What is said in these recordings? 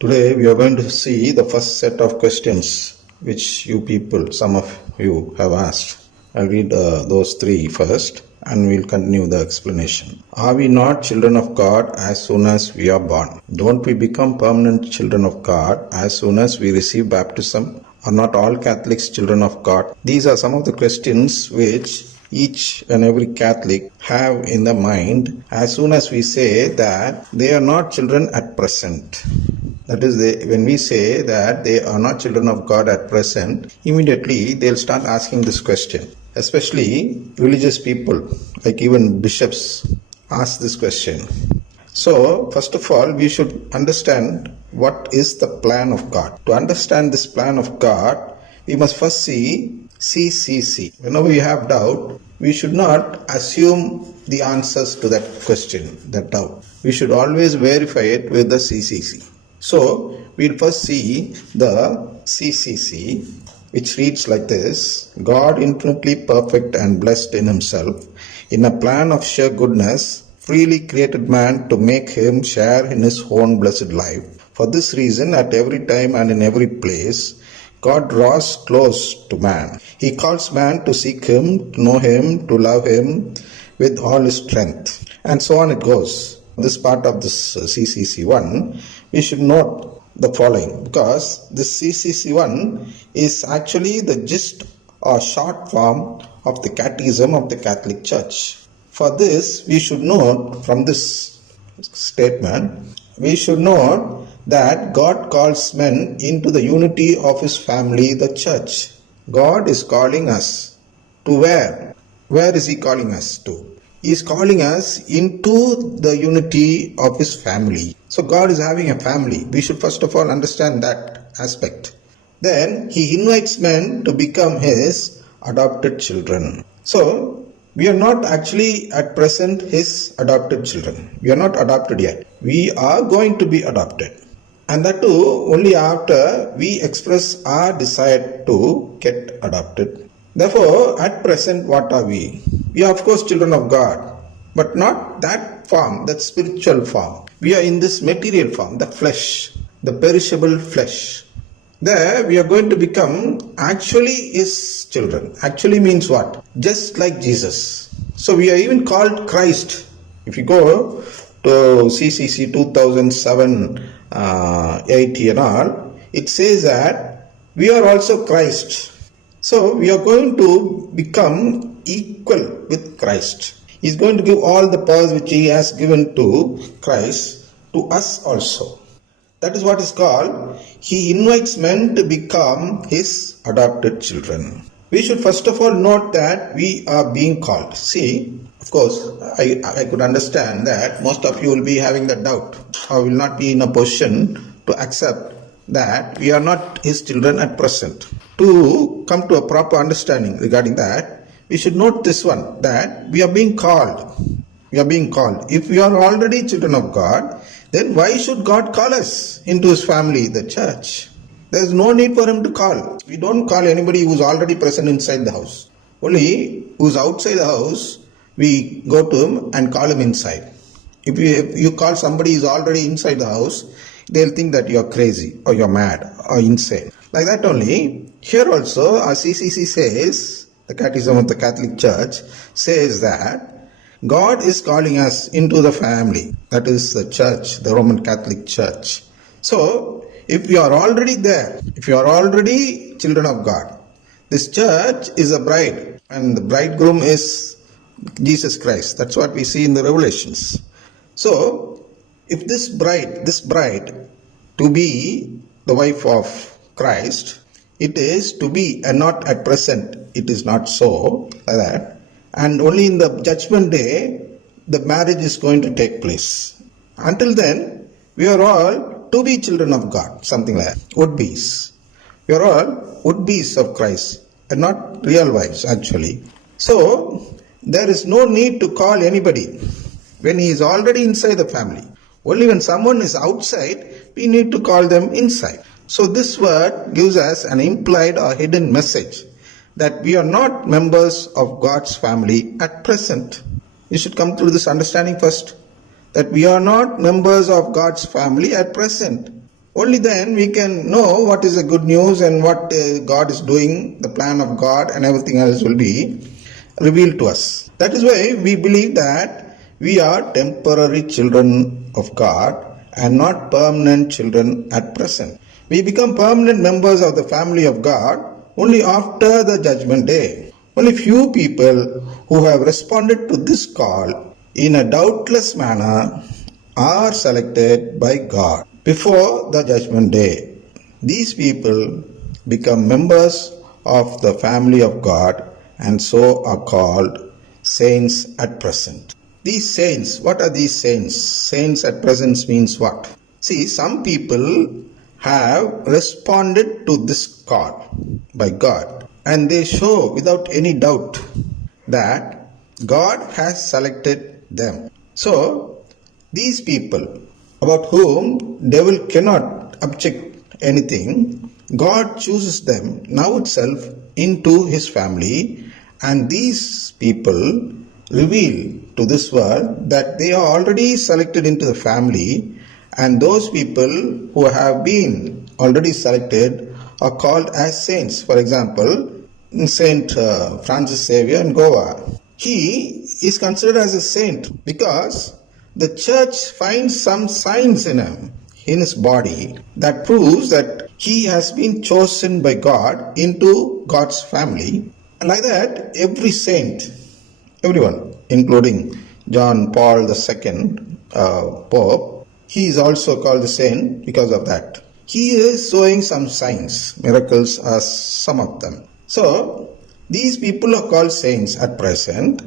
Today we are going to see the first set of questions which you people, some of you have asked. I'll read those three first and we'll continue the explanation. Are we not children of God as soon as we are born? Don't we become permanent children of God as soon as we receive baptism? Are not all Catholics children of God? These are some of the questions which each and every Catholic have in the mind as soon as we say that they are not children at present. That is, when we say that they are not children of God at present, immediately they'll start asking this question. Especially religious people, like even bishops, ask this question. So, first of all, we should understand what is the plan of God. To understand this plan of God, we must first see CCC. Whenever we have doubt, we should not assume the answers to that question, that doubt. We should always verify it with the CCC. So, we'll first see the CCC, which reads like this: God, infinitely perfect and blessed in himself, in a plan of sheer goodness, freely created man to make him share in his own blessed life. For this reason, at every time and in every place, God draws close to man. He calls man to seek him, to know him, to love him with all his strength. And so on it goes. This part of this CCC1, we should note the following, because this CCC1 is actually the gist or short form of the Catechism of the Catholic Church. For this, we should note from this statement, we should note that God calls men into the unity of his family, the Church. God is calling us to where? Where is he calling us to? He is calling us into the unity of his family. So God is having a family. We should first of all understand that aspect. Then he invites men to become his adopted children. So we are not actually at present his adopted children. We are not adopted yet. We are going to be adopted. And that too only after we express our desire to get adopted. Therefore, at present, what are we? We are, of course, children of God, but not that form, that spiritual form. We are in this material form, the flesh, the perishable flesh. There, we are going to become actually his children. Actually means what? Just like Jesus. So, we are even called Christ. If you go to CCC 2007, 80 and all, it says that we are also Christ. So we are going to become equal with Christ. He is going to give all the powers which he has given to Christ to us also. That is what is called, he invites men to become his adopted children. We should first of all note that we are being called. See, of course, I could understand that most of you will be having that doubt or will not be in a position to accept that we are not his children at present. To come to a proper understanding regarding that, we should note this one, that we are being called. We are being called. If we are already children of God, then why should God call us into his family, the church? There is no need for him to call. We don't call anybody who is already present inside the house. Only who is outside the house, we go to him and call him inside. If you call somebody who is already inside the house, they'll think that you're crazy or you're mad or insane. Like that only, here also our CCC says, the Catechism of the Catholic Church says that God is calling us into the family. That is the church, the Roman Catholic Church. So, if you are already there, if you are already children of God, this church is a bride and the bridegroom is Jesus Christ. That's what we see in the Revelations. So, if this bride to be the wife of Christ, it is to be and not at present. It is not so, like that. And only in the judgment day, the marriage is going to take place. Until then, we are all to be children of God, something like that. Would-bes. We are all would-bes of Christ and not real wives actually. So, there is no need to call anybody when he is already inside the family. Only when someone is outside, we need to call them inside. So this word gives us an implied or hidden message that we are not members of God's family at present. You should come through this understanding first, that we are not members of God's family at present. Only then we can know what is the good news and what God is doing, the plan of God, and everything else will be revealed to us. That is why we believe that we are temporary children of God and not permanent children at present. We become permanent members of the family of God only after the judgment day. Only few people who have responded to this call in a doubtless manner are selected by God before the judgment day. These people become members of the family of God and so are called saints at present. These saints, what are these saints? Saints at present means what? See, some people have responded to this call by God and they show without any doubt that God has selected them. So, these people about whom devil cannot object anything, God chooses them now itself into his family, and these people reveal to this world that they are already selected into the family, and those people who have been already selected are called as saints. For example, Saint Francis Xavier in Goa, he is considered as a saint because the church finds some signs in him, in his body, that proves that he has been chosen by God into God's family. And like that, every saint, everyone, including John Paul II, Pope, he is also called the saint because of that. He is showing some signs, miracles are some of them. So, these people are called saints at present,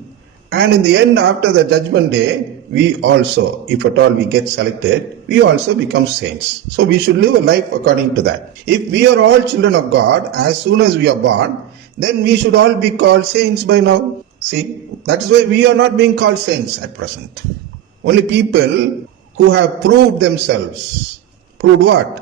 and in the end, after the judgment day, we also, if at all we get selected, we also become saints. So, we should live a life according to that. If we are all children of God, as soon as we are born, then we should all be called saints by now. See, that is why we are not being called saints at present. Only people who have proved themselves. Proved what?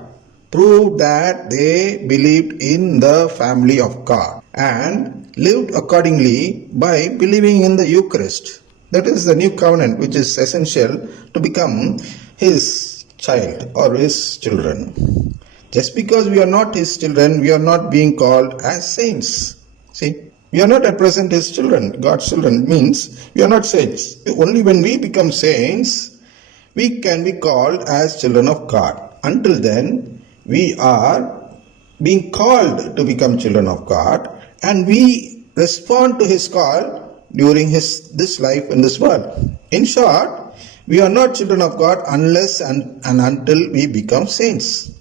Proved that they believed in the family of God and lived accordingly by believing in the Eucharist. That is the new covenant which is essential to become his child or his children. Just because we are not his children, we are not being called as saints. See, we are not at present his children. God's children means we are not saints. Only when we become saints, we can be called as children of God. Until then, we are being called to become children of God, and we respond to his call during this life in this world. In short, we are not children of God unless and until we become saints.